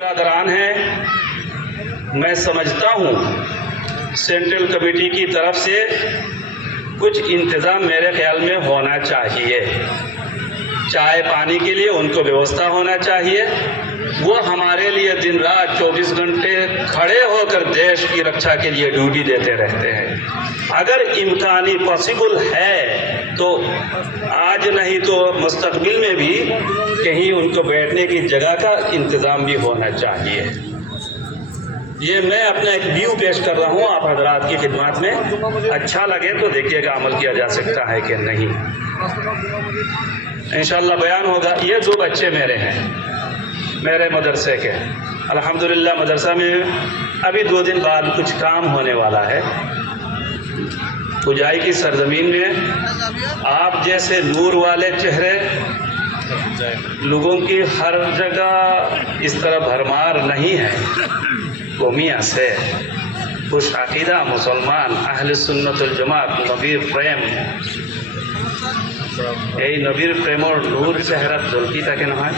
बरदरान है। मैं समझता हूँ सेंट्रल कमेटी की तरफ से कुछ इंतज़ाम मेरे ख्याल में होना चाहिए। चाय पानी के लिए उनको व्यवस्था होना चाहिए। वो हमारे लिए दिन रात 24 घंटे खड़े होकर देश की रक्षा के लिए ड्यूटी देते रहते हैं। अगर इम्कानी पॉसिबल है तो आज नहीं तो मुस्तकबिल में भी कहीं उनको बैठने की जगह का इंतज़ाम भी होना चाहिए। ये मैं अपना एक व्यू पेश कर रहा हूँ आप हजरात की खिदमत में। अच्छा लगे तो देखिएगा अमल किया जा सकता है कि नहीं। इंशाअल्लाह बयान होगा। ये 2 बच्चे मेरे हैं, मेरे मदरसे के। अल्हम्दुलिल्लाह मदरसा में अभी 2 दिन बाद कुछ काम होने वाला है। खुदाई की सरजमीन में आप जैसे नूर वाले चेहरे लोगों की हर जगह इस तरह भरमार नहीं है। कौमिया से खुश अकीदा मुसलमान अहले सुन्नत वल जमात नबीर प्रेम এই নবীর প্রেমর নূর চেহারাত ঝলকি থাকে নহয়।